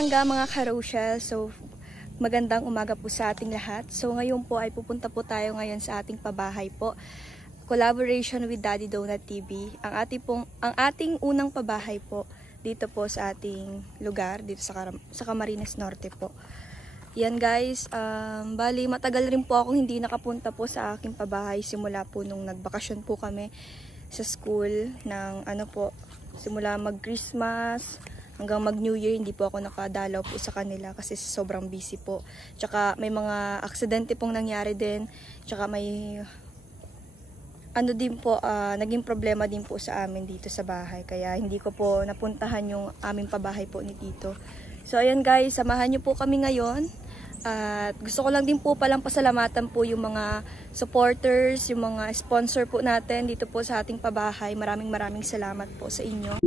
Kalangga mga ka-Rochelle, so magandang umaga po sa ating lahat. So ngayon po ay pupunta po tayo ngayon sa ating pabahay po. Collaboration with Daddy Donut TV. Ang ating unang pabahay po dito po sa ating lugar, dito sa Camarines Norte po. Yan guys, bali matagal rin po akong hindi nakapunta po sa aking pabahay simula po nung nagbakasyon po kami sa school ng simula mag-Christmas hanggang mag-New Year. Hindi po ako nakadalaw po sa kanila kasi sobrang busy po. Tsaka may mga aksidente pong nangyari din. Tsaka may naging problema din po sa amin dito sa bahay. Kaya hindi ko po napuntahan yung aming pabahay po ni Tito. So ayan guys, samahan niyo po kami ngayon. At gusto ko lang din po palang pasalamatan po yung mga supporters, yung mga sponsor po natin dito po sa ating pabahay. Maraming salamat po sa inyo.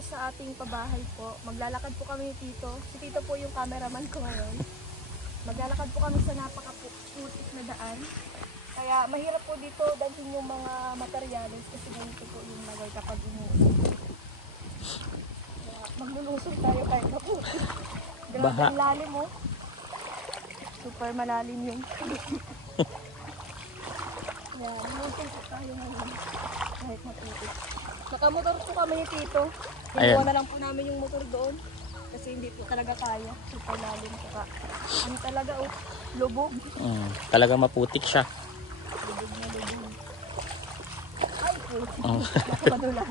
Sa ating pabahay po. Maglalakad po kami ni Tito. Si Tito po yung cameraman ko ngayon. Maglalakad po kami sa napakaputik na daan. Kaya mahirap po dito dalhin yung mga materyales kasi ganito po yung lagay kapag umuulan. Kaya maglulusog tayo kahit maputik. Grabe ang lalim mo. Super malalim yung kaya lulusog po tayo ngayon kahit maputik. Nakamotor po kami ni Tito. Inuwa na lang po namin yung motor doon. Kasi hindi po talaga kaya. Super lalim. Ano talaga lubog. Talaga maputik siya. Lubog na lubog. Ay putik. Madulas.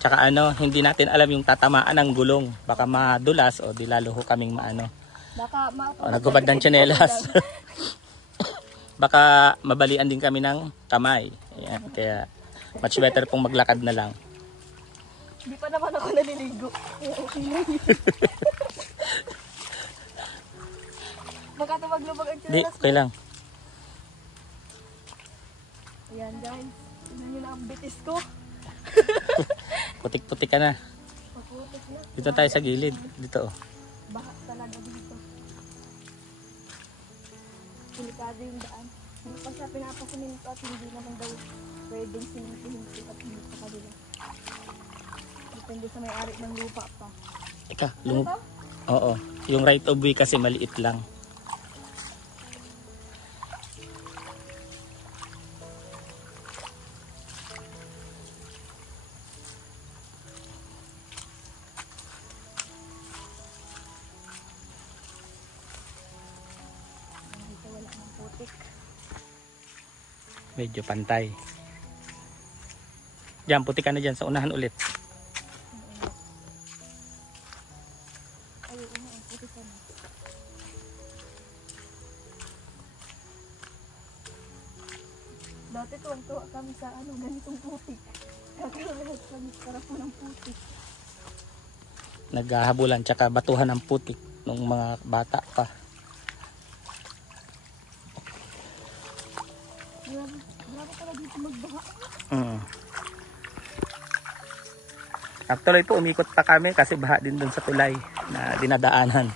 Tsaka hindi natin alam yung tatamaan ng gulong. Baka madulas o di lalo ho kaming Baka nagubad ng tsinelas. Baka mabalian din kami ng kamay. Ayan, kaya much better pong maglakad na lang. Hindi pa naman ako naliligo. Okay lang. Baka tumaglubag ang tsinelas. Okay lang. Ayan guys. Tignan nyo na ang bitis ko. Putik-putik ka na. Maputik na. Dito tayo sa gilid. Dito Baha talaga dito. Delikado yung daan. Hindi pa siya pinapasiminto at hindi naman daw pwedeng siminto-hinto at hindi pa kanila. Depende sa may-ari ng lupa pa. Ika, oo. Yung right of way kasi maliit lang. Dito wala ng putik. Medyo pantay. Diyan, putik ka na dyan. Sa unahan ulit. Dati tuwang-tuwa kami sa ganitong putik. Kakaroon kami para po ng putik. Naghahabulan tsaka batuhan ng putik nung mga bata pa. Grabe pala dito magbaha. Actually po, umikot pa kami kasi baha din dun sa tulay na dinadaanan.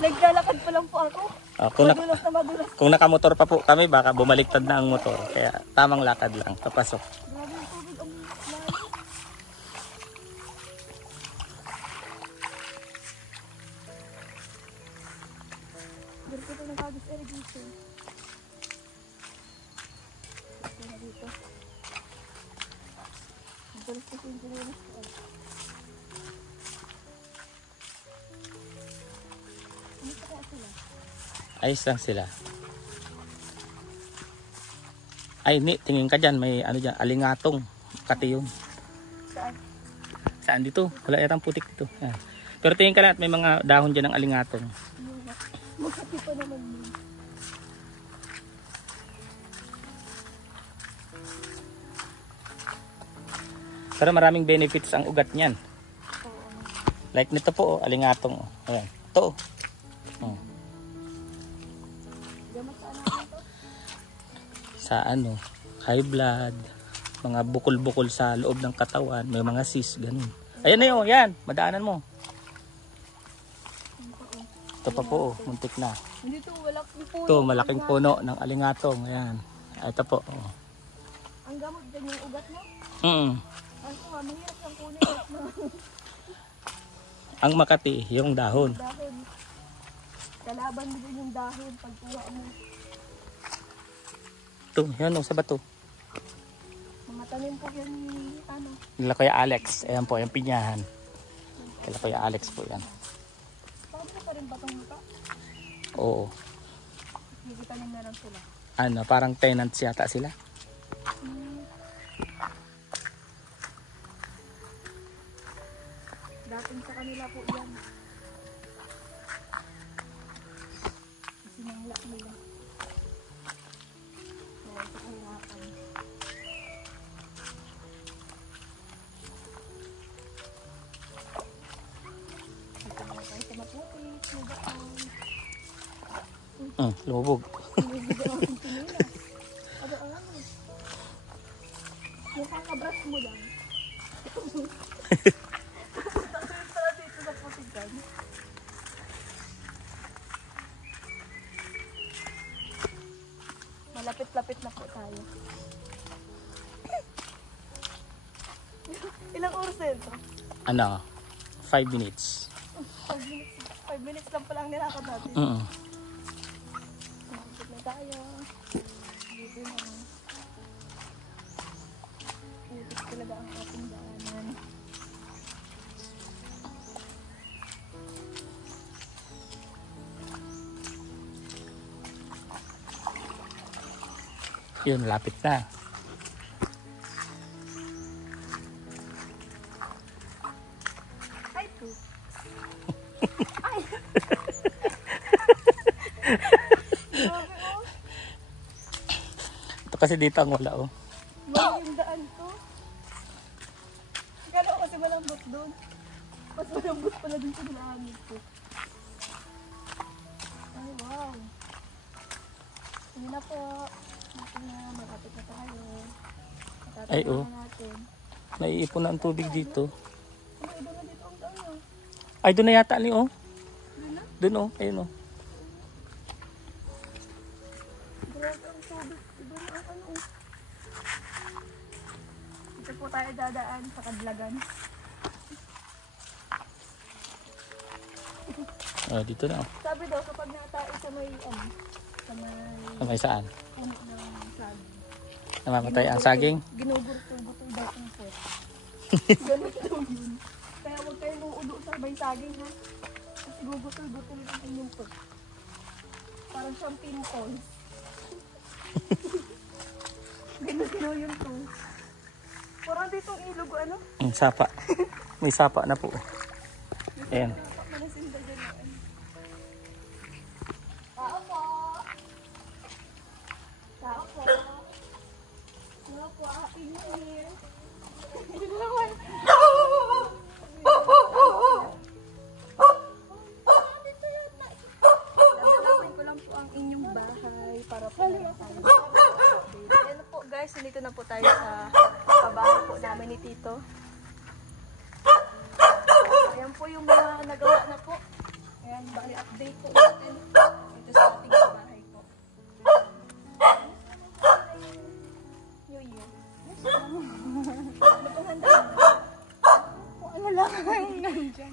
Naglalakad pa lang po ako. Madulas na madulas. Kung nakamotor pa po kami, baka bumaliktad na ang motor. Kaya tamang lakad lang, papasok. Grabe yung tubig ang lalim. Dito ito nag-agis irrigation. Ito na dito. Madulas kasi yung dinilas ko. Ayos lang sila. Ay, tingin ka dyan. May dyan, alingatong. Katiyong. Saan? Saan dito? Wala yatang putik dito. Yan. Pero tingin ka lahat, may mga dahon dyan ng alingatong. Makati pa naman yun. Pero maraming benefits ang ugat niyan. Oo. Like nito po, alingatong. Ayan. Ito. Oh. Gamot sa ano ito? Sa ano, high blood, mga bukol-bukol sa loob ng katawan, may mga cyst, ganun. Ayan na yun, yan, madaanan mo. Ito pa po, muntik na. Hindi to, malaking puno. Ito, malaking puno ng alingatong. Ayan. Ito po. Oh. Ang gamot din yung ugat mo? Ano nga, mahirap lang kunin at Ang Makati, yung dahon. dahon. Kalaban mo din yung dahon pagkuha mo. Ito, yan o, sa bato. Mga tanim po yan ni ano. Nila Kuya Alex. Ayan po, yung pinyahan. Nila Kuya Alex po yan. Paano pa rin ba itong mata? Oo. Nagitanim na lang sila. Ano, parang tenants yata sila. Dating sa kanila po yan. Sinangla nila. Wala sa kahirapan. Ito na tayo sa maputis. Magaan. Lumubog. Binibigyan ang pinila. Ano? Mukhang kabras mo lang. Takot pala dito sa putigan. Malapit-lapit na po tayo. Ilang oras na ito? Ano, 5 minutes. 5 minutes lang palang nilakad natin. Malapit na tayo. Dito na. Utos talaga ang ating daanan. Yun, lapit na. Ay po. Ay! Grabe oh. Ito kasi dito ang wala, oh. Mali yung daan to. Kala ko kasi malambot doon. Mas malambot pala dun sa daanan ko. Ay wow. Hindi na po. Natin na, malapit na tayo. Ay, oh. Matatapos na natin. Naiipon na ang tubig dito. Ano, iba na dito ang daan oh. Ay, doon na yata ni, oh. Doon na? Doon, oh. Ayun, oh. Grabe ang tubig. Iba na ang ano oh. Dito po tayo dadaan sa Kadlagan. Oh, dito na, oh. Sabi daw kapag natao sa may sa may May saan? puno ng saging. Namamatay ang saging? Ginugurto-gurto daw ang pot. Ganun daw yun. Kaya huwag kayong uudo sa may saging ha. Kasi gugutol-gutol ang inyong pot. Parang siyang pimples. Ganun yun to. Parang dito ilog ano? Sapa. May sapa na po. Ayan. Tao po. Tao po. Tao po. Happy New Year. Lalapin ko lang po ang inyong bahay para po meron tayo. Ayan po guys, nandito na po tayo sa kabahay po namin ni Tito. Ayan po yung mga nagawa na po. Ayan, bali update po natin dito sa ating bahay po. New Year. Ano pong handaan mo? Kung ano lang ang nandyan.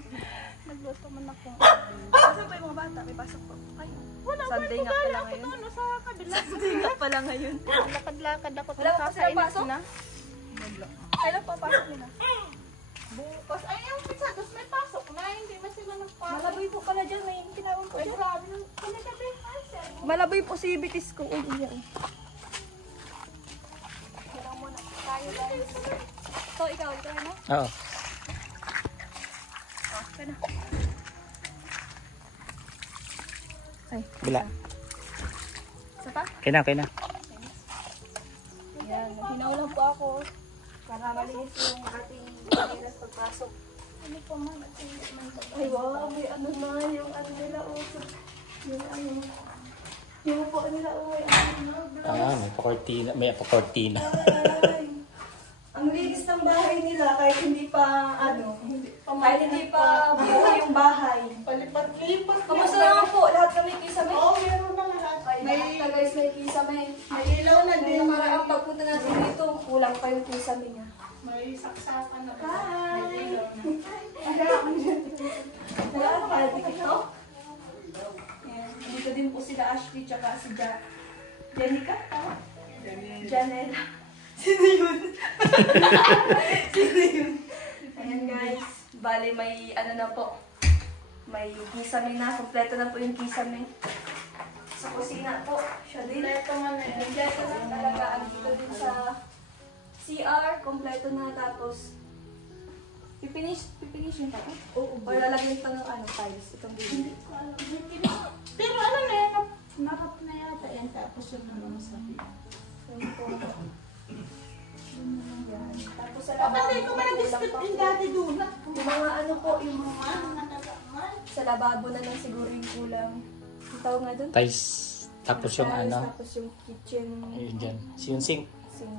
Nagluto man ako. Saan pa yung mga bata? May pasok po. Ay, Sunday nga pala ngayon. Ano sa kabila? Sunday nga pala ngayon. Lakad-lakad ako. Wala pa sila pasok? Kailan pa pasok nila? Bukas. Ay, yung pizzados may pasok na. Hindi ba sila nagpasok? Malaboy po pala dyan. May tinawag ko dyan. Ay, grabe. Malaboy po si Bitis ko. Uy, iya. Kailangan muna tayo guys. So, ikaw na? Oo. Okay na. Ay, Bila. isa pa? Okay na, okay na. Yan, hinaw lang po ako. Para malinis yung ating pagkilas pagpasok. Ano pa man at hindi man ito. Ay, wow, may ano na, yung ano nila, yung ano, yung po nila, may ano na. May pa-cortina. Ay, ang linis ng bahay nila kahit hindi pa, kahit hindi pa buo yung bahay. Palipat-lipat. Kamusta naman po? Lahat kami kisame? Oo, meron na lahat. Ay, lahat na guys may kisame. May ilaw na din. Nung nakaraang pagpunta natin dito, kulang pa yung kisame niya. May saksakan na. Hi! May ilaw na. Wala ka ba? Dito? Ayan. Dito din po sila Ashley tsaka si Jenica. Janela. Sino yun? Sino yun? Ayan guys. Bale may ano na po. May kisame na. Kompleto na po yung kisame. Sa kusina po. Siya din. Kompleto man na yan. Kompleto na talaga. Dito din sa CR. Kompleto na. Tapos pipinish yun pa po? Oo. O lalagyan pa ng tiles. Itong Hindi dito. ko alam. Pero ano na yan, narap na yata yan. Tapos yung ano masabi. Yun po. Yan. Tapos sa Bakit lababo. hindi ko ma-discuss kulang pa yung po. dati doon? Yung mga ano po, yung mga Natagaman. sa lababo na lang siguro yung kulang. Yung tawag nga doon? Tiles. Tapos yung Tiles, ano. Tapos yung kitchen Yun dyan. Yung sink. sink.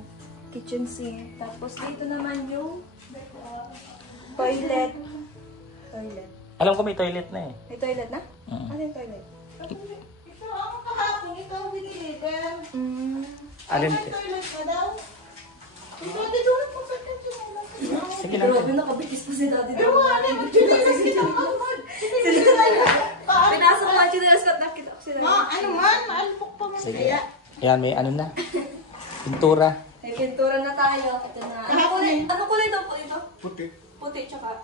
Kitchen sink. Tapos dito naman yung toilet. Toilet. Alam ko may toilet na eh. May toilet na? Mm. Ano yung toilet? Ito ang kahapon, ikaw binili. Kaya, Alin? may toilet na daw. Ito, di doon po sa kanila. Sige lang. Grabe, nakabikis pa si daddy. Ewan, chinilas kita mamad. Pinasok ko ang chinilas ko at nakita ko sila. Ano man, maalpok pa man Sige. kaya. Yan, may ano na. Pintura. May pintura na tayo. Ito na. Ano kulay daw po ito? Puti. Puti tsaka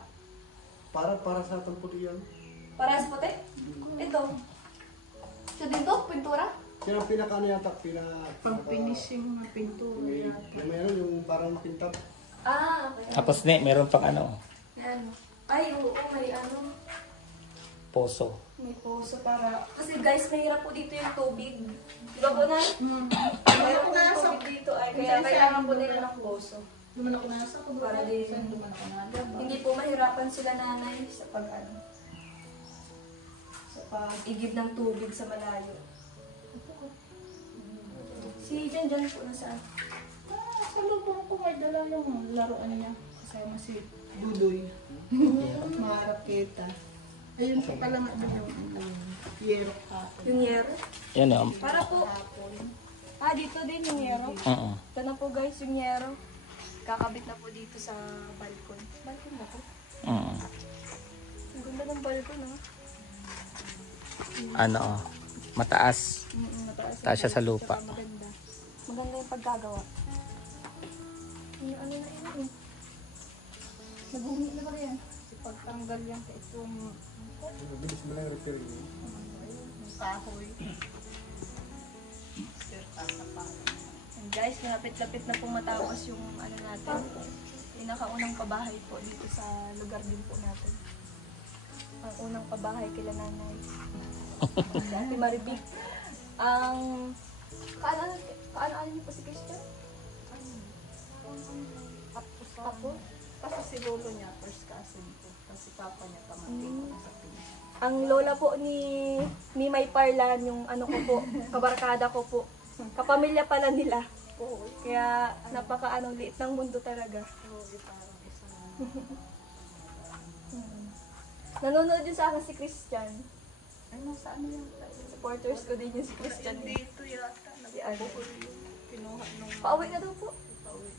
Para sa atang puti yan. parehas puti? Ito. Ito din to, pintura? Kaya pinaka ano yata, Pang-finishing na pintura yan. Meron yung parang makintab. Okay. Tapos meron pang ano. Yan. Ay, oo, may ano. Poso. May poso para... Kasi guys, mahirap po dito yung tubig. Di ba po na? Mahirap po yung tubig dito. Ay, kaya kailangan po nila ng poso. Duman ako nasa ko. Para din. Duman ako nasa. Hindi po mahirapan sila nanay sa pag ano. Sa pag-igib ng tubig sa malayo. Si Jan po nasaan? Sa lubong ko may dala yung laruan niya. Kasama si Dudoy. Maharap kita. Ayun pa pala nga doon. Yero ka. Yung yero? Yan o. Para po... dito din yung yero. Oo. Ito na po guys yung yero. Kakabit na po dito sa balkon. Balkon na po. Oo. Ang ganda ng balkon, ha? Ano o. Mataas. Mataas. Taas siya sa lupa. Tsaka maganda. Maganda yung pagkagawa. Ano na yun? Nabungi na ba yan? Pagtanggal yan sa itong Bilis mo lang yung repairing. kahoy. And guys, malapit-lapit na pong matapos yung ano natin. Pinakaunang pabahay po dito sa lugar din po natin. Ang unang pabahay kila nanay. Dati Maribig. Ang... Kaano niyo po si Christian? Tapos, kasi si lolo niya, first cousin ko. Kasi papa niya pamangkin ko na sa Pinas. Ang lola po ni May Parlan, yung ano ko po, kabarkada ko po. Kapamilya pala nila. Oo. Kaya liit ng mundo talaga. Oo, parang isa lang. Nanonood yun sa akin si Christian. Ay, nasa ano yan? Supporters ko din yung si Christian. Dito yata. Si ano. Kinuha nung Pauwi na daw po. pauwi.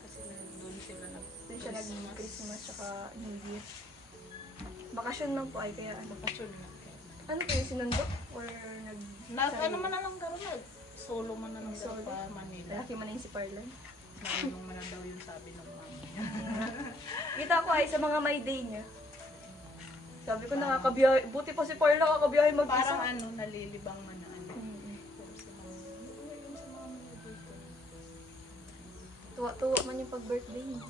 Kasi doon sila Doon siya nag-Christmas tsaka New Year. Bakasyon lang po ay kaya ano. Bakasyon na. Ano kayo sinundo? Or nag... Ano man na lang gano'n? Solo man na lang Solo? pa Manila. Laki man na yung si Parlan. Marunong man na daw yung sabi ng mama niya. Kita ko ay sa mga may day niya. Sabi ko nakakabiyahe. Buti pa si Parlan nakakabiyahe mag-isa. Parang ano, nalilibang man na ano. Pero si mama, yung sa mama niya dito. Tuwa-tuwa man yung pag-birthday niya.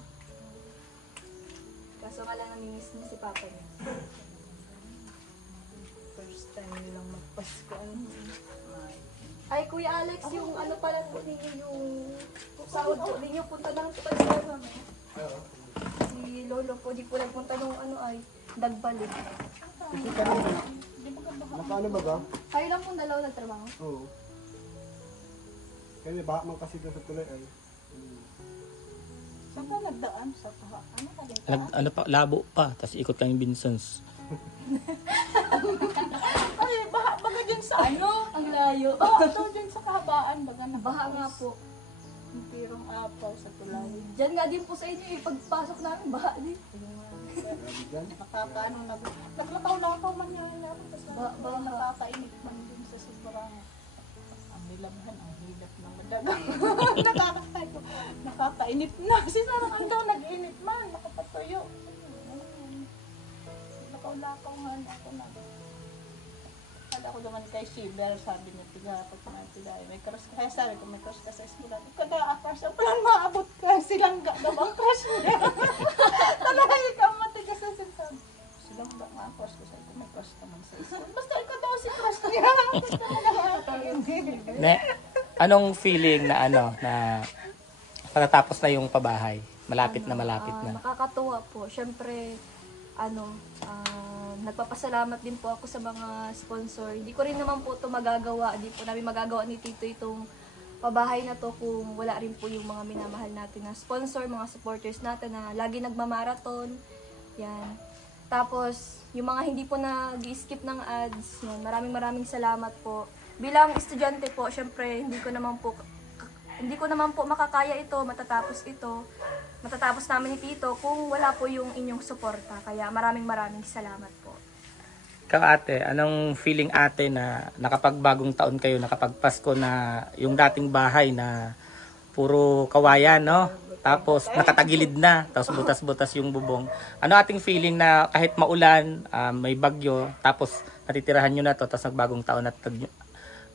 Kaso nga lang namimiss niya si Papa niya. First time nilang magpasko. Ay, Kuya Alex, yung ano pala po ninyo, yung sahod po ninyo, punta na lang po tayo sa ano. Si Lolo po, di po nagpunta nung ano ay, dagbalik. Kasi kanina, nakaano ba ba? Kayo lang pong dalawa nagtrabaho? Oo. Kaya baka man kasi doon sa tulay ay. Saan ka nagdaan? Sa taha? Ano ka din? Ano pa, labo pa. Tapos ikot kami Vincent's. Ay, baga dyan sa ano? Ang layo. Ito dyan sa kahabaan. Baga na Baha nga po. Yung pirong apaw sa tulay. Diyan nga din po sa inyo, eh, pagpasok namin, baha din. Nakakaano naglakaw-lakaw man yan lang. Tapos Baha. nakakainit man din sa sobrang. Ang nilamhan, ang hilap ng madagang. Nakakainit na. Kasi sarang daw nag-init man. Nakapatuyo. Lakaw-lakaw nga ako na. Kala ko naman kay Shiver, sabi niya, tiga, pag kumatiday, may crush ka. Kaya sabi ko, may crush ka sa eskwela. Kada crush, palang maabot ka, silangga daw ang crush niya. Talaga ikaw matigas na sinasabi. Silangga nga crush ko, sabi ko, may crush naman sa eskwela. Basta ikaw daw si crush niya. Gusto mo na Ne, anong feeling na ano, na pagkatapos na yung pabahay? Malapit na. Nakakatuwa po. Siyempre, nagpapasalamat din po ako sa mga sponsor. Hindi ko rin naman po ito magagawa. Hindi po namin magagawa ni Tito itong pabahay na to kung wala rin po yung mga minamahal natin na sponsor, mga supporters natin na lagi nagmamarathon. Yan. Tapos, yung mga hindi po nag-skip ng ads, yan, maraming salamat po. Bilang estudyante po, syempre, hindi ko naman po makakaya ito, matatapos namin ni Tito kung wala po yung inyong suporta. Kaya maraming salamat po. Ikaw ate, anong feeling ate na nakapagbagong taon kayo, nakapagpasko na yung dating bahay na puro kawayan, no? Tapos nakatagilid na, tapos butas-butas yung bubong. Ano ating feeling na kahit maulan, may bagyo, tapos natitirahan nyo na to, tapos nagbagong taon at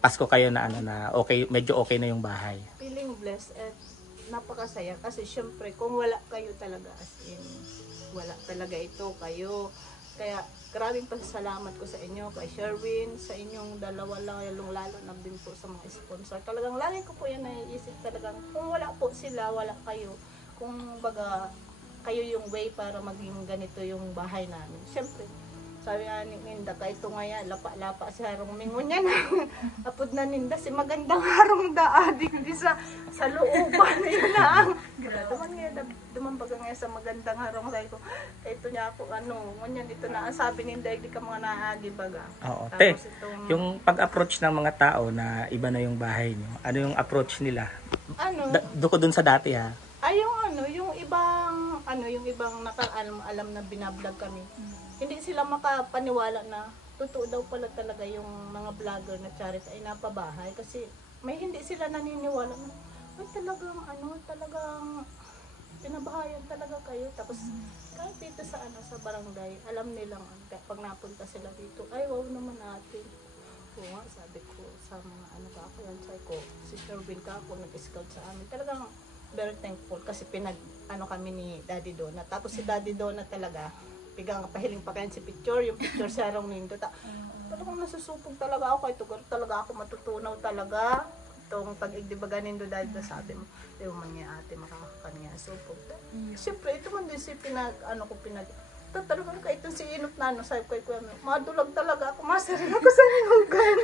Pasko kayo na ano na okay, medyo okay na yung bahay. Feeling blessed at napakasaya kasi syempre kung wala kayo talaga as in wala talaga ito kayo. Kaya maraming pasasalamat ko sa inyo, kay Sherwin, sa inyong dalawa lalo na din po sa mga sponsor. Talagang lagi ko po yan naiisip talagang kung wala po sila, wala kayo. Kung baga kayo yung way para maging ganito yung bahay namin. Syempre, sabi nga ni Ninda, kahit ito nga lapa-lapa si Harong Mingon yan. Apod na Ninda, si magandang Harong Daadik di sa looban yun na. Duman baga nga sa magandang Harong. Sabi ko, ito niya ako, ngunyan dito na. Sabi Ninda, hindi ka mga naagi baga. Oo. Te, yung pag-approach ng mga tao na iba na yung bahay nyo, ano yung approach nila? Duko dun sa dati ha? Ay, yung ibang alam na binablog kami. Hindi sila makapaniwala na totoo daw pala talaga yung mga vlogger na charity ay napabahay kasi may hindi sila naniniwala na ay talagang pinabahayan talaga kayo. Tapos kahit dito sa barangay, alam nilang pag napunta sila dito, ay wow naman natin. Oo nga, sabi ko sa mga sabi ko, si Sherwin ka ako nag-scout sa amin. Talagang very thankful kasi kami ni Daddy Donut. Tapos si Daddy Donut talaga, pahiling pa kayo si picture, yung picture sa Harong Nindo. Talagang nasusupog talaga ako, ito talaga ako matutunaw talaga. Itong pag-igdibagan Nindo dahil sabi mo, yung mga ate makakakanya supog. Siyempre, ito man din si talagang kahit itong si Inot na sabi ko, madulag talaga ako, masarin ako sa nilugan.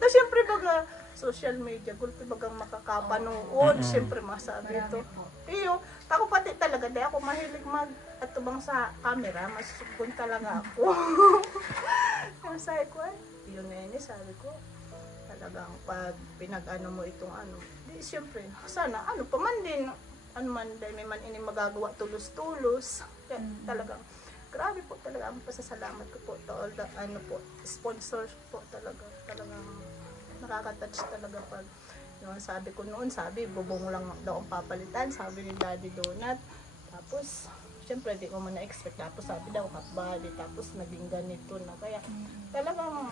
Tapos siyempre baga, social media, gulpi bagang makakapanood, siyempre masabi ito. Iyo, ako pati talaga, di ako mahilig atubang sa camera, masukon talaga ako. Yung sabi ko, yun sabi ko, talagang pag pinag-ano mo itong di siyempre, sana, may man ini magagawa tulos-tulos. Kaya talagang, grabe po talaga ang pasasalamat ko po to all the, sponsors po talagang nakaka-touch talaga pag sabi ko noon, bubong lang daw ang papalitan, sabi ni Daddy Donut. Tapos, syempre di ko man na-expect. Tapos sabi daw, half body. Tapos naging ganito na. Kaya talagang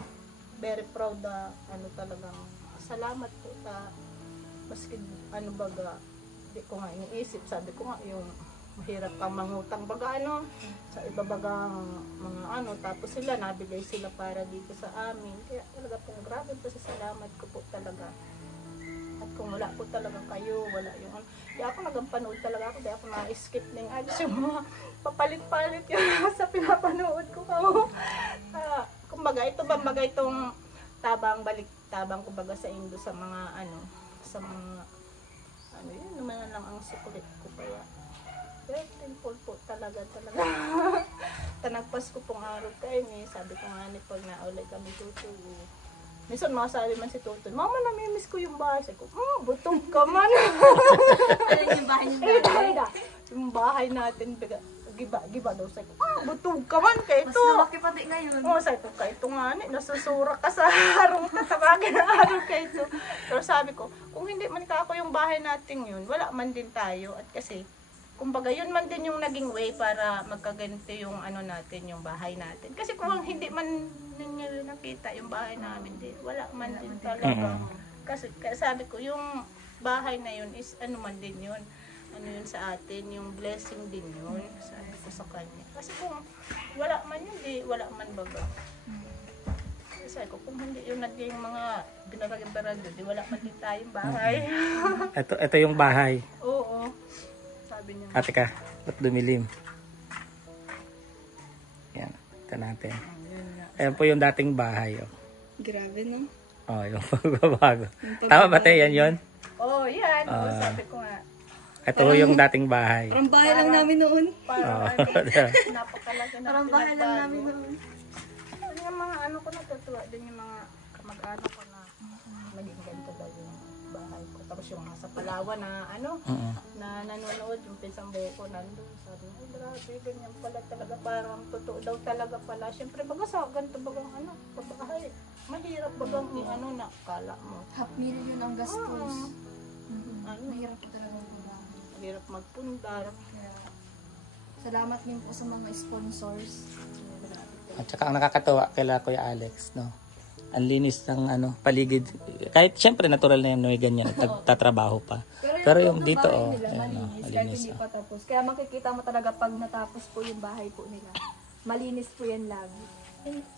very proud na talagang salamat po sa maski di ko nga iniisip. Sabi ko nga yung mahirap kang mangutang baga sa ibabagang mga tapos sila nabigay sila para dito sa amin. Kaya talaga pong grabe po sa salamat ko po talaga. At kung wala po talaga kayo, wala yung kaya ako nagampanood talaga ako, kaya ako na-skip ng ads yung mga papalit-palit yung sa pinapanood ko. Kumbaga itong tabang kumbaga sa Indo sa mga sa mga yun naman lang ang sukulit ko kaya very thankful po talaga tanagpas ko pong araw kayo sabi ko nga ni pag naulay kami tutuyo minsan masabi man si Tutoy, Mama namimiss ko yung bahay. Sabi ko, butog ka man. Ano yung bahay niyo? Yung bahay natin, giba daw. Sabi ko, butog ka man kay ito. Mas lumaki pa di ngayon. Sabi ko, kay ito nga nasusura ka sa harong tatawagan na araw kay ito. Pero sabi ko, kung hindi man kako yung bahay natin yun, wala man din tayo. At kasi, kumbaga yun man din yung naging way para magkaganito yung natin, yung bahay natin. Kasi kung hindi man ninyo nakita yung bahay namin din, wala man din talaga. Kasi sabi ko, yung bahay na yun is man din yun. Yun sa atin, yung blessing din yun. Sabi ko sa kanya. Kasi kung wala man yun, wala man baga. Sabi ko, kung hindi yung naging mga binarag-barag yun, wala man din tayong bahay. Ito yung bahay. Oo. Sabi niya. Ate ka, ba't dumilim? Yan, ito natin. Ayan po yung dating bahay. Grabe, no? Yung pagbabago. Tama ba tayo? Yan yun? Yan. Sabi ko nga. Ito yung dating bahay. Parang bahay lang namin noon. Napakalaki na. Parang bahay lang namin noon. Yung mga ko natutuwa din yung mga kamag-anak ko na naging ganito daw yung bahay ko. Tapos yung mga sa Palawan na na nanonood yung pinsang buo ko nandun. Sabi ko, grabe, ganyan pala talaga. Parang totoo daw talaga pala. Siyempre, baga sa ganito bagang babahay. Mahirap bagang na kala mo. $500,000 ang gastos. Mahirap po talaga po. Mahirap magpundar. Salamat din po sa mga sponsors. At saka ang nakakatawa kay Kuya Alex, no? Ang linis ng paligid. Kahit syempre natural na yan, no, ganyan, tatrabaho pa. Pero yung dito, malinis. Kahit hindi pa tapos. Kaya makikita mo talaga pag natapos po yung bahay po nila. Malinis po yan lagi.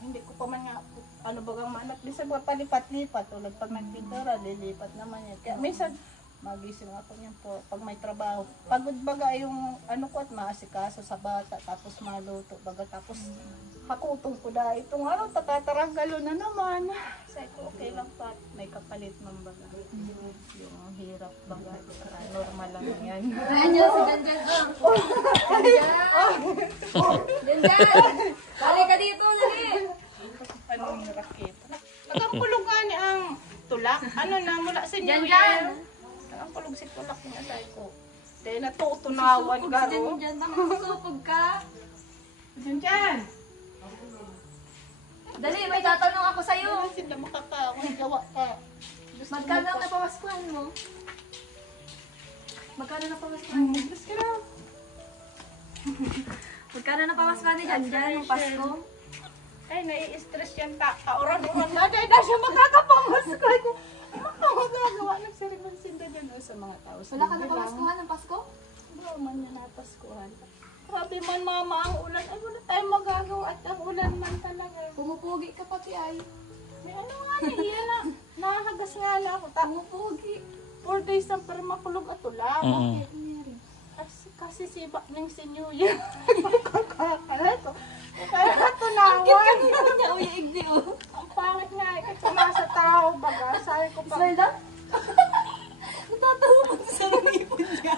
Hindi ko pa man nga, bagang manat. Minsan mga palipat-lipat. Tulad pag nagpintura, lilipat naman yan. Kaya minsan, magising ako niyan po pag may trabaho. Pagod baga yung ko at maasikaso sa bata. Tapos maluto baga. Tapos hakutong ko dahil itong tataranggalo na naman. Sabi ko, okay lang pa. May kapalit man baga. Yung hirap baga. Normal lang yan. Ayan si Janjan. Janjan! Balik ka dito, dali! Anong raketa? Nagkakulungan ang tulak. Mula sa New Year. Janjan! Ang kulog si tulak niya tayo ko. Dahil natutunawan garo. Janjan, susupog ka. Janjan! Dali, may tatanong ako sa'yo. Sila makakagawa ka. Magkano ang napawaskuhan mo? Magkano napawaskuhan mo? Magkano napawaskuhan ni Janjan ng Pasko? Ay, nai-stress yan ka-oran-oran na. Dahil na siya makakapamaskay ko. Makakagawa ng sirimansinda dyan sa mga tao. Wala ka napawaskuhan ng Pasko? Wala man yan napaskuhan. Grabe man mama ang ulan. Ay, wala tayong magagawa at ang ulan man talaga. Pumupugi ka pati ay. May nga iyan na. Nakahagas nga na ako. Pumupugi. 4 days ang para makulog at ulan. Kasi siba ng New Year. Magkakakalato. Kaya natunawan. Ang niya uyiigdi o. Ang pangit nga. Kasi sa tao baga. Sabi ko pa. Ismail lang? Natatawa ko sa nangipon niya.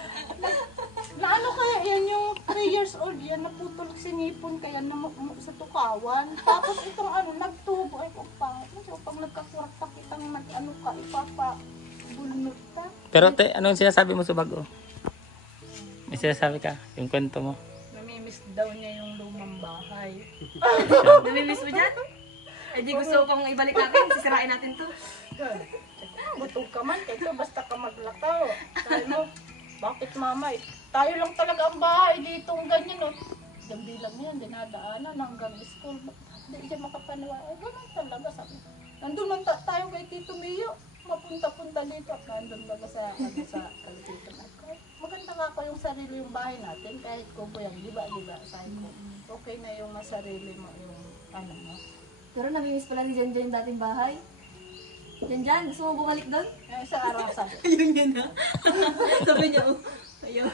Na kaya yan yung 3 years old yan. Naputulog si Nipon kaya sa tukawan. Tapos itong nagtubo. Ay kung pangit. So pag nagkakurak pa kitang ka ipapabulunod ka. Pero anong sinasabi mo sa bago? May sinasabi ka? Yung kwento mo? Namimiss daw niya yung lumang bahay. Namimiss mo dyan? Eh di gusto kong ibalik natin. Sisirain natin to. Butog ka man. Ito basta ka maglakaw. Sabi mo, bakit mama? Tayo lang talaga ang bahay dito. Ganyan o. Gabi lang yan. Dinadaanan hanggang school. Hindi siya makapanawa. Ay, ganun talaga. Sabi. Nandun lang tayo kay Tito Mio. Mapunta-punta dito. Nandun baga sa Kalititan. maganda nga ko yung sarili yung bahay natin, kahit kubo yan, di ba, sabi ko, okay na yung masarili mo yung ano mo. Pero namimiss pala ni Jan yung dating bahay. Jan, gusto mo bumalik doon? Eh, sa araw sabi, Ayun yan na. Sabi niya, oh. Ayaw.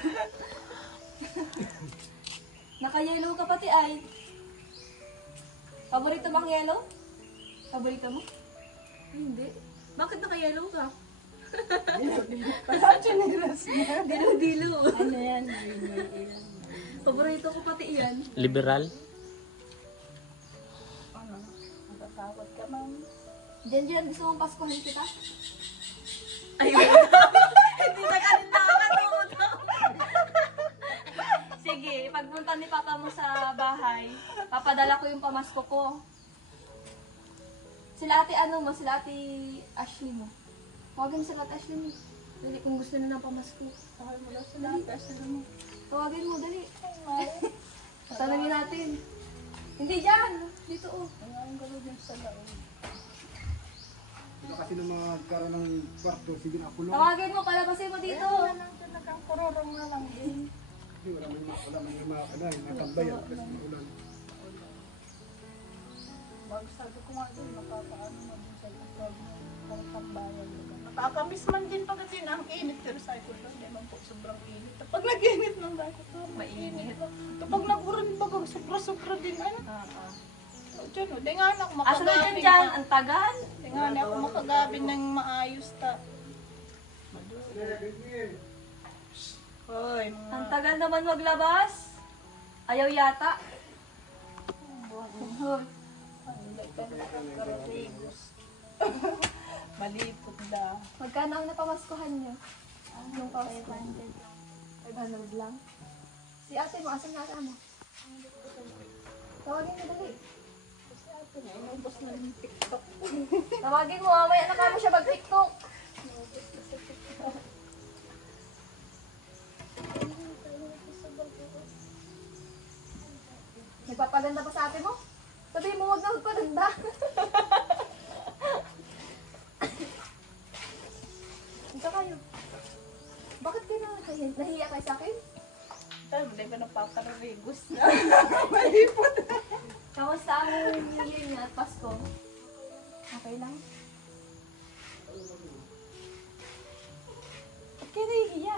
Naka-yellow ka pati ay. Paborito bang yellow? Paborito mo? Ay, hindi. Bakit naka-yellow ka? parang chinilas na. Dilo-dilo. Ano yan? Paborito ko pati iyan. Liberal? Ano, natatawad ka man. Jan, gusto mong Paskuhan kita? Ayun. Hindi na kanina nakakatuto. Sige, pagpunta ni Papa mo sa bahay, papadala ko yung pamasko ko. Sila ate ano mo, sila ate Ashley mo. Tawagin sila ate Ashley mo. Dali kung gusto na ng pamasko. Saka mo lang sila, kasi mo. Tawagin mo, dali. Tanungin natin. Hindi dyan. Dito oh. Ang gano'n din sa laon. Sila kasi na magkaroon ng kwarto, sige na kulong. Tawagin mo, palabasin mo dito. Talagang kururong na lang din. Hindi, wala man yung mga kanay, natambayan kasi maulan. Sabi ko nga din, makapaano mo din sa likod ng tambayan. Nakakamiss man din pagdating ang init, pero sabi ko lang, hindi man po sobrang init. Pag nag-init ng dahil ko, mainit. Kapag nag-uran bagang sobra-sobra din, ano? Diyan, di nga na ako Asa na makagabi. dyan? Ang tagal. Di nga na ako makagabi ng maayos ta. Hoy, Ang tagal naman maglabas. Ayaw yata. malipot na. Magkano ang napamaskuhan niyo? Yung Pasko? 500 lang. Si ate mo, asan na ate mo? Tawagin mo dali. Inubos na yung TikTok. Tawagin mo, mamaya na ka mo siya mag-tiktok. Nagpapaganda pa sa ate mo? Sabihin mo, huwag na magpaganda. Ito kayo. Bakit kayo nahiya kayo sa akin? Tayo, hindi ba napakararigos na? Kamusta ang New Year niya at Pasko? Okay lang? Ba't kayo nahihiya?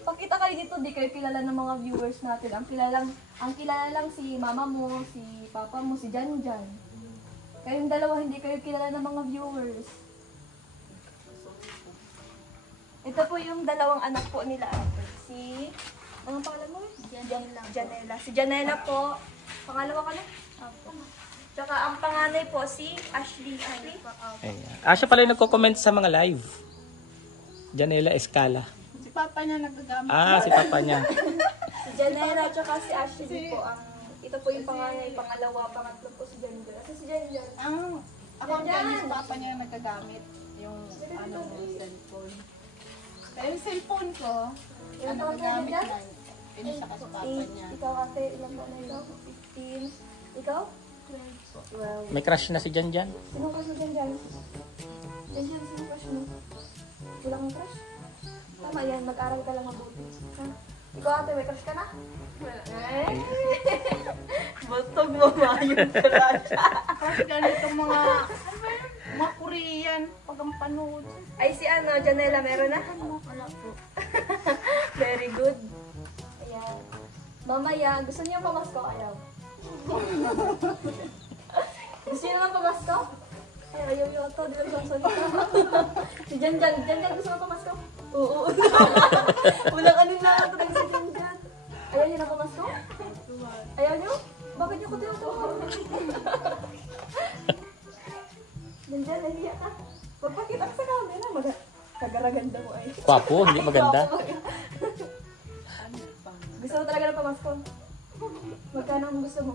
Pagkita kayo dito, di kayo kilala ng mga viewers natin. Ang kilala lang si mama mo, si papa mo, si Jan. Kayong dalawa, hindi kayo kilala ng mga viewers. Ito po yung dalawang anak po nila ate. Si, anong pangalan mo? Janela. Si Janela po. Pangalawa ka na? Tsaka ang panganay po si Ashley. Ayan. Siya pala yung nagko-comment sa mga live. Janela Escala. Si Papa niya nagagamit. Si papa niya. Si Janela tsaka si Ashley po ang ito po yung panganay, pangalawa, pangatlo po si Janela. Kasi si Janela. Ang account niya, si Papa niya nagagamit. Yung ano yung cellphone. Kaya yung cellphone ko, Ilan ano taon ka nagamit na? na. Pinasa ka sa Papa niya. Ikaw ate, ilan taon na ikaw? 15. Ikaw? 12. May crush na si Janjan. Sino crush mo dyan dyan? Dyan, sino crush mo? Wala kang crush? Tama yan, mag-aral ka lang mabuti. Ha? Ikaw ate, may crush ka na? Wala. Butog mo yung crush. Kasi ganitong mga, ano ba yun? Mga Korean, pag ang panood. Ay si ano, Janela, meron na? Wala po. Very good. Ayan. Mamaya, gusto niyo pamasko? Ayaw. Gusto niyo naman pamasko? Ay, ayaw yata. Di ba sasalita? Si Janjan, gusto mo pamasko? Oo. Walang aninlangan talaga si Janjan. Ayaw niyo na pamasko? Ayaw niyo? Bakit niyo ko tinuturo? Janjan, nahiya ka. Magpakita ka sa camera. Kagaraganda mo ay. Kwapo, hindi maganda. Gusto mo talaga ng pamasko? Magkano ang gusto mo?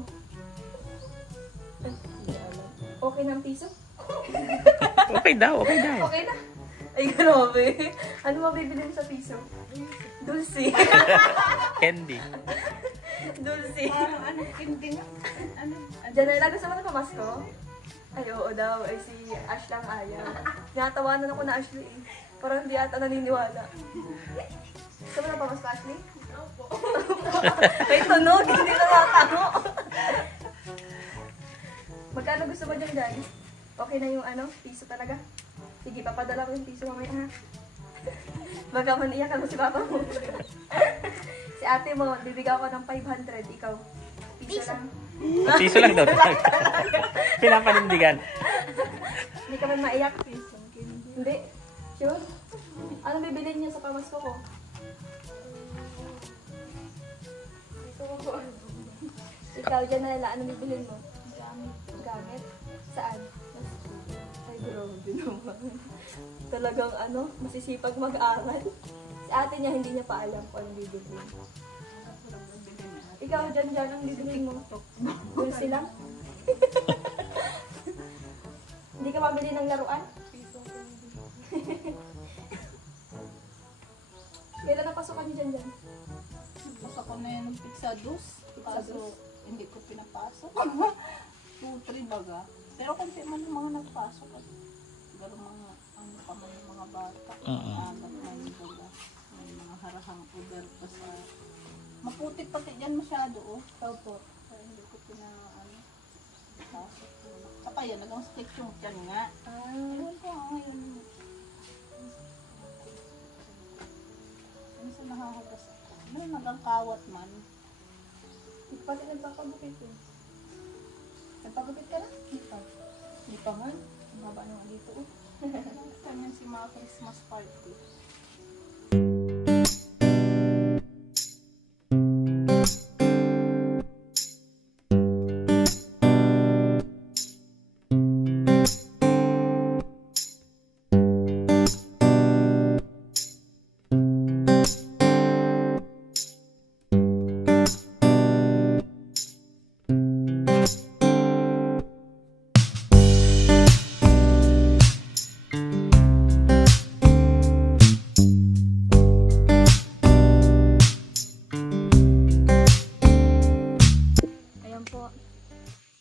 Okay na ang piso? Okay daw. Okay na? Ay, grabe. Ano mabibili mo sa piso? Dulce. Candy. Dulce. Parang ano, hindi nga. Ano? Janela, gusto mo ng pamasko? Ay, oo daw. Ay, si Ash lang ayaw. Tinatawanan ako na Ashley eh. Parang hindi ata naniniwala. Gusto mo na pa mas Ashley? Opo. May tunog, hindi na natango. Magkano gusto mo dyan? Okay na yung piso talaga? Sige, papadala ko yung piso mamaya ha. Baka maniyakan mo si papa mo. Si ate mo, bibigyan ko ng 500. Ikaw, piso lang. Piso lang daw. Pinapanindigan. Hindi ka man maiyak. Hindi. Sure? Ano bibilin niyo sa pamasko ko? Ikaw dyan na nila, ano bibilin mo? Gamit. Saan? Ay, grabe naman. Talagang masisipag mag-aral. Si ate niya, hindi niya pa alam kung anong bibilin. Ikaw dyan, ang bibilin mo. Dulce lang? Hindi ka mabili ng laruan? Kailan napasukan niyo dyan? Basta ko na yan ng pizza dos. Kaso hindi ko pinapasok. 2-3 baga. Pero konti man yung mga nagpasok. Pero mga mga bata. Anak na yung baga. May mga harahang uber pa sa... Maputik pati dyan masyado Opo. Kaya hindi ko pasok. Saka yan, nagang stick yung dyan nga. Ewan ko ngayon. Ano sa nahahagas ako? Ano nagang kawat man? Hindi pati nagpapagupit eh. Nagpagupit ka na? Hindi pa man. Ang baba naman dito Kanyan si mga Christmas party.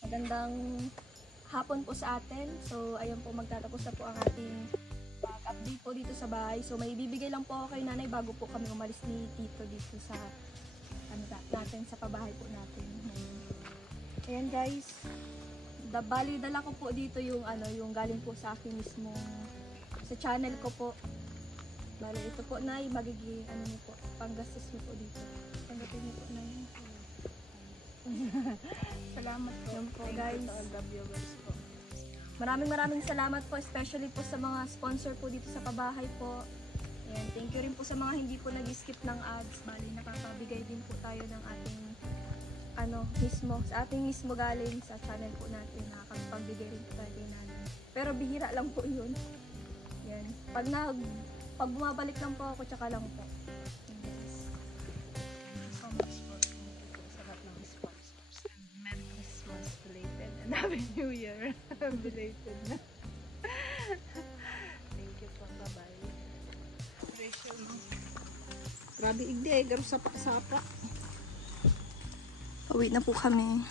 Magandang hapon po sa atin. So, ayun po, magtatapos na po ang ating update po dito sa bahay. So, may ibibigay lang po ako kay nanay bago po kami umalis ni Tito dito sa natin sa pabahay po natin. Ayan guys, dala ko po dito yung yung galing po sa akin mismo sa channel ko po. Bali, ito po na magiging niyo po, panggastos niyo po dito. Tanggapin niyo po na yun. Salamat po guys. Maraming salamat po, especially po sa mga sponsor po dito sa pabahay po. And thank you rin po sa mga hindi po nag-skip ng ads. Bali, nakakabigay din po tayo ng ating sa ating mismo galing sa channel po natin. Nakakapagbigay rin po tayo natin. Pero bihira lang po yun. Yan. Pag bumabalik lang po ako, tsaka lang po. Happy New Year. Belated na. Thank you po. Bye-bye. Grabe igdi. Garo sapa-sapa. Pauwi na po kami.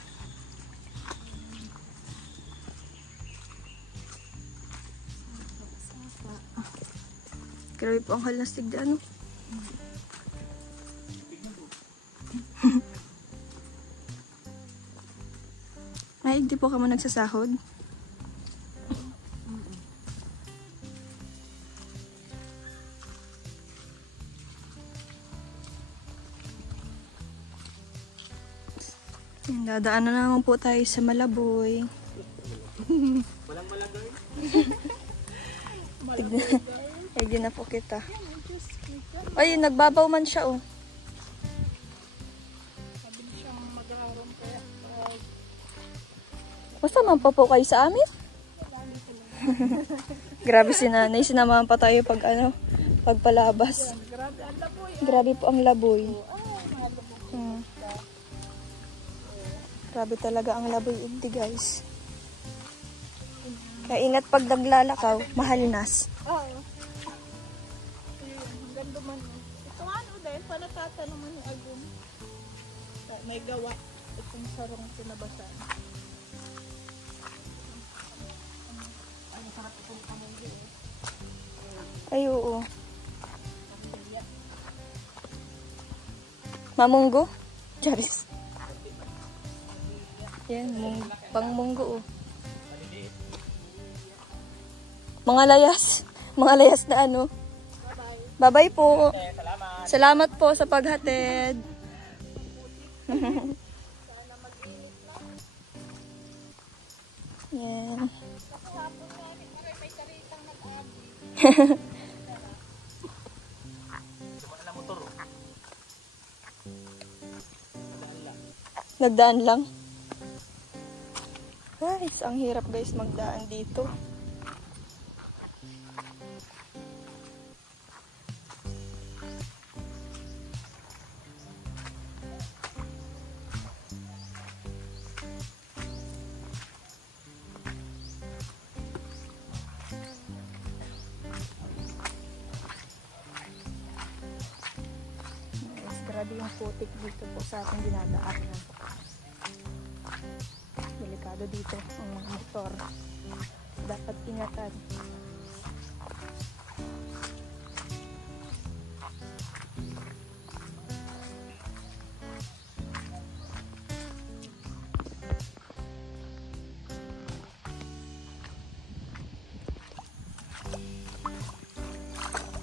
Grabe po ang halastig na Ay, di po ka mo nagsasahod? Dadaan na naman po tayo sa Malaboy. Walang Malaboy? Ay, di na po kita. Ay, nagbabaw man siya Basta man pa po kayo sa amin. Grabe si nanay. Sinamahan pa tayo pagpalabas. Grabe po ang laboy. Grabe talaga ang laboy hindi guys. Kaya ingat pag naglalakaw, mahalinas. Oo. Ang ganda man. Ito din, panatata naman yung album. May gawa. Itong sarong sinabasan. Ay, oo. Mamunggo? Charis. Yan, pang munggo oh. Mga layas. Mga layas na ano. Bye-bye po. Salamat po sa paghatid. Yan. Nagdaan lang. Guys, ang hirap guys magdaan dito. Grabe yung putik dito po sa ating dinadaanan. Delikado dito ang mga motor. Dapat ingatan.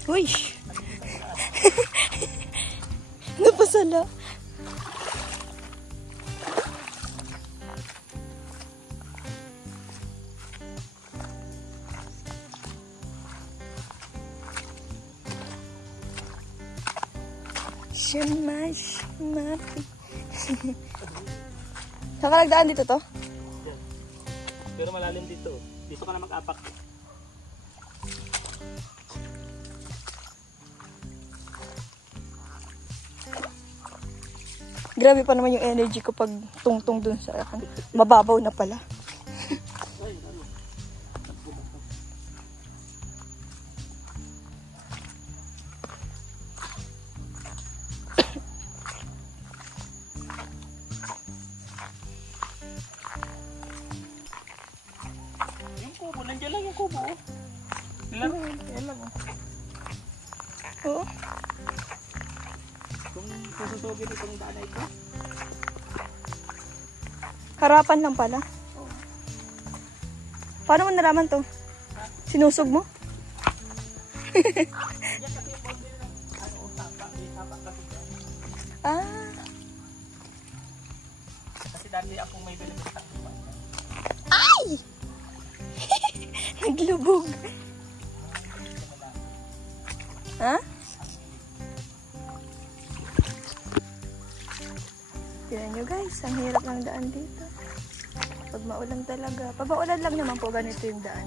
Uy! Napasala. Shamash, mapi. Saan ka nagdaan dito to? Pero malalim dito. Dito ka na mag-apak. Grabe pa naman yung energy ko pag tungtong dun sa akin. Mababaw na pala. Yung kubo, nandiyan lang yung kubo. Ilan mo? Oo. Kung susugin itong daan na ito. Harapan lang pala. Paano mo nalaman to? Sinusog mo? Ah. Kasi dati ako may bilibitang. Ay! Naglubog. Ha? Tignan nyo guys, ang hirap ng daan dito. Pag maulan talaga. Pag maulan lang naman po, ganito yung daan.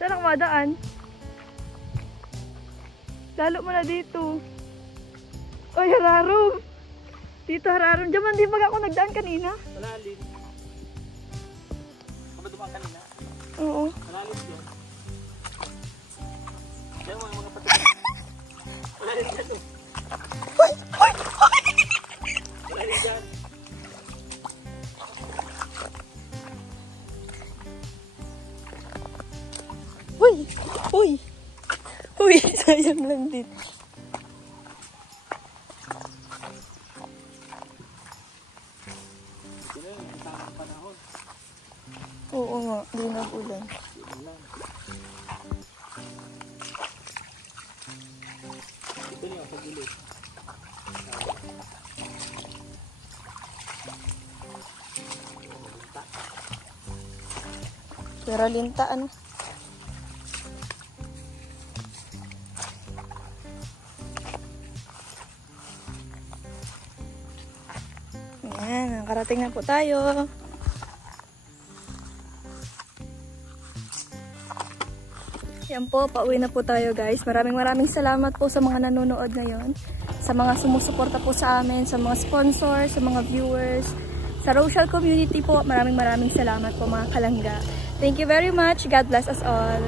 Saan ako madaan? Lalo mo na dito. Oy, hararom! Dito hararom. Diyan di ba ako nagdaan kanina? Malalim. Kapag dumaan kanina? Oo. Malalim dyan. Diyan mga patuloy. Malalim dyan o. Hoy! Hoy! Hoy! Malalim dyan. Hoy! Hoy! Hoy! Sayang lang din. Oo nga, hindi nag-ulan. Ito niyo, sa gilid. Pero linta, ano? Ayan, nakarating na po tayo. Yan po, pauwi na po tayo guys. Maraming salamat po sa mga nanonood ngayon. Sa mga sumusuporta po sa amin, sa mga sponsors, sa mga viewers, sa Rochelle community po. Maraming salamat po mga kalangga. Thank you very much. God bless us all.